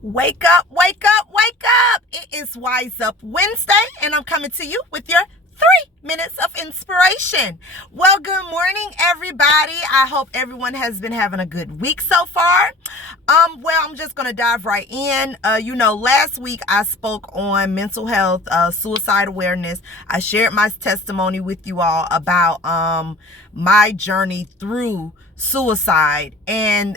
Wake up, wake up, wake up. It is Wise Up Wednesday, and I'm coming to you with your 3 minutes of inspiration. Well, good morning, everybody. I hope everyone has been having a good week so far. I'm just going to dive right in. Last week I spoke on mental health, suicide awareness. I shared my testimony with you all about my journey through suicide, and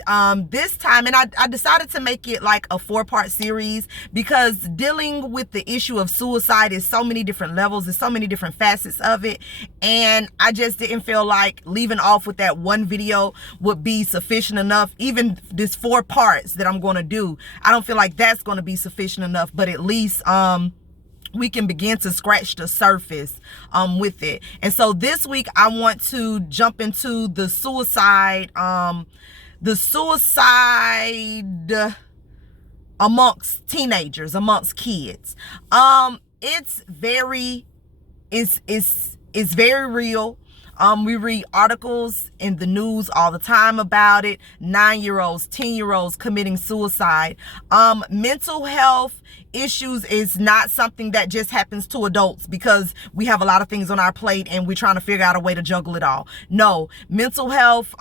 this time, and I decided to make it like a 4-part series because dealing with the issue of suicide is so many different levels, there's so many different facets of it, and I just didn't feel like leaving off with that one video would be sufficient enough. Even this 4 parts that I'm going to do, I don't feel like that's going to be sufficient enough, but at least we can begin to scratch the surface with it. And so this week I want to jump into the suicide amongst teenagers, amongst kids. It's very real. We read articles in the news all the time about it. 9-year-olds, 10-year-olds committing suicide. Mental health issues is not something that just happens to adults because we have a lot of things on our plate and we're trying to figure out a way to juggle it all. No, mental health,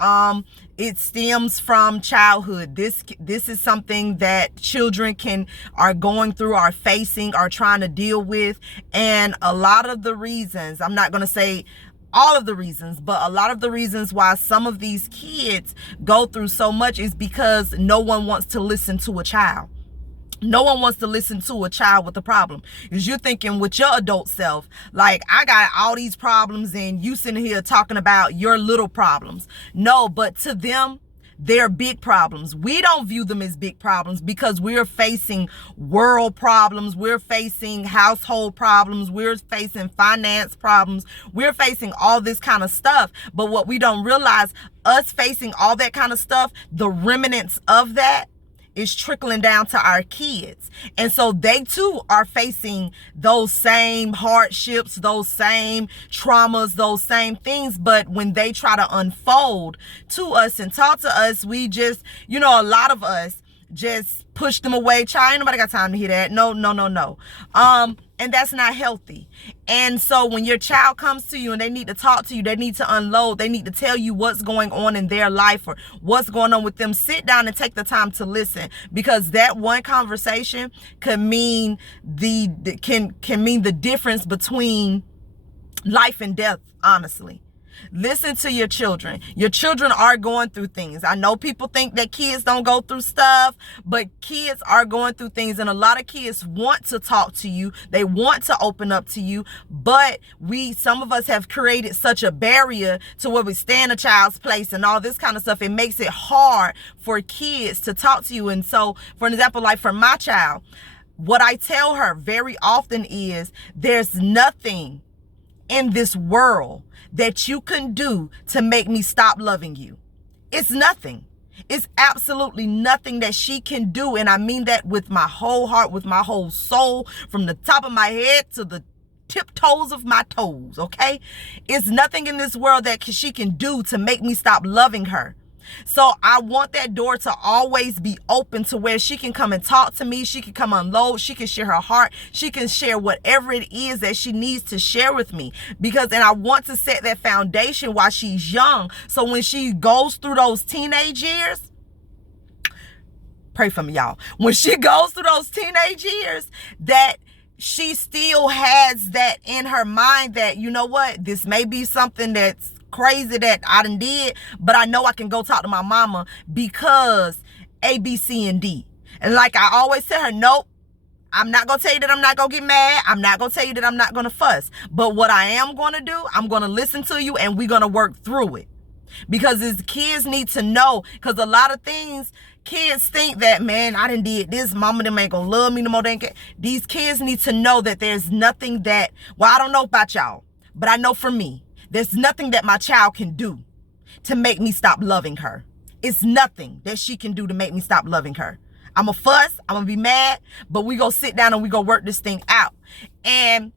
it stems from childhood. This is something that children are going through, are facing, are trying to deal with. And a lot of the reasons, I'm not going to say all of the reasons, but a lot of the reasons why some of these kids go through so much is because no one wants to listen to a child. No one wants to listen to a child with a problem. Because you're thinking with your adult self, like, I got all these problems and you sitting here talking about your little problems. No, but to them, they're big problems. We don't view them as big problems because we're facing world problems. We're facing household problems. We're facing finance problems. We're facing all this kind of stuff. But what we don't realize, us facing all that kind of stuff, the remnants of that is trickling down to our kids. And so they too are facing those same hardships, those same traumas, those same things. But when they try to unfold to us and talk to us, we just, a lot of us just push them away. Child, ain't nobody got time to hear that. No. And that's not healthy. And so when your child comes to you and they need to talk to you, they need to unload, they need to tell you what's going on in their life or what's going on with them, sit down and take the time to listen, because that one conversation can mean can mean the difference between life and death, honestly. Listen to your children. Your children are going through things. I know people think that kids don't go through stuff, but kids are going through things, and a lot of kids want to talk to you. They want to open up to you, but some of us have created such a barrier to where we stay in a child's place and all this kind of stuff. It makes it hard for kids to talk to you. And so, for an example, like for my child, what I tell her very often is there's nothing in this world that you can do to make me stop loving you. It's nothing. It's absolutely nothing that she can do. And I mean that with my whole heart, with my whole soul, from the top of my head to the tiptoes of my toes, okay? It's nothing in this world that she can do to make me stop loving her. So I want that door to always be open to where she can come and talk to me. She can come unload. She can share her heart. She can share whatever it is that she needs to share with me. And I want to set that foundation while she's young. So when she goes through those teenage years, pray for me, y'all. When she goes through those teenage years, that she still has that in her mind that, you know what, this may be something that's crazy that I done did, but I know I can go talk to my mama because A, B, C, and D. And like I always tell her, nope, I'm not going to tell you that I'm not going to get mad. I'm not going to tell you that I'm not going to fuss. But what I am going to do, I'm going to listen to you and we're going to work through it. Because as kids need to know, because a lot of things, kids think that, man, I done did this, mama them ain't going to love me no more. These kids need to know that there's nothing that, well, I don't know about y'all, but I know for me, there's nothing that my child can do to make me stop loving her. It's nothing that she can do to make me stop loving her. I'm a fuss, I'm gonna be mad, but we go sit down and we go work this thing out. And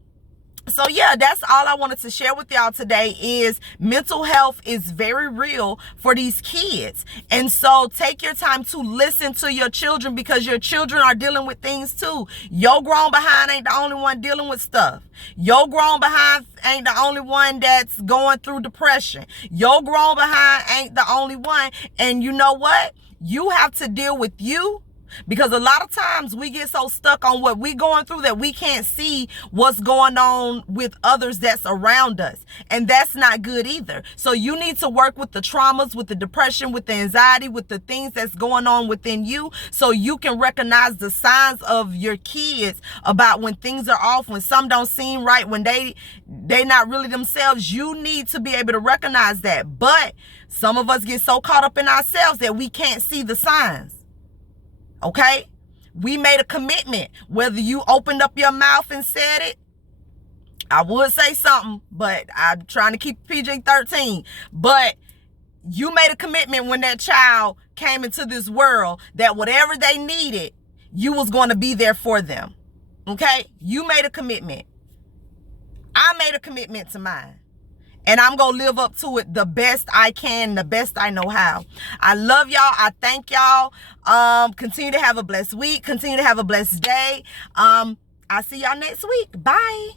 So yeah, that's all I wanted to share with y'all today. Is mental health is very real for these kids. And so take your time to listen to your children, because your children are dealing with things too. Your grown behind ain't the only one dealing with stuff. Your grown behind ain't the only one that's going through depression. Your grown behind ain't the only one. And you know what? You have to deal with you. Because a lot of times we get so stuck on what we're going through that we can't see what's going on with others that's around us. And that's not good either. So you need to work with the traumas, with the depression, with the anxiety, with the things that's going on within you, so you can recognize the signs of your kids about when things are off, when some don't seem right, when they not really themselves. You need to be able to recognize that. But some of us get so caught up in ourselves that we can't see the signs. Okay? We made a commitment. Whether you opened up your mouth and said it, I would say something, but I'm trying to keep PG-13. But you made a commitment when that child came into this world that whatever they needed, you was going to be there for them. Okay? You made a commitment. I made a commitment to mine. And I'm going to live up to it the best I can, the best I know how. I love y'all. I thank y'all. Continue to have a blessed week. Continue to have a blessed day. I'll see y'all next week. Bye.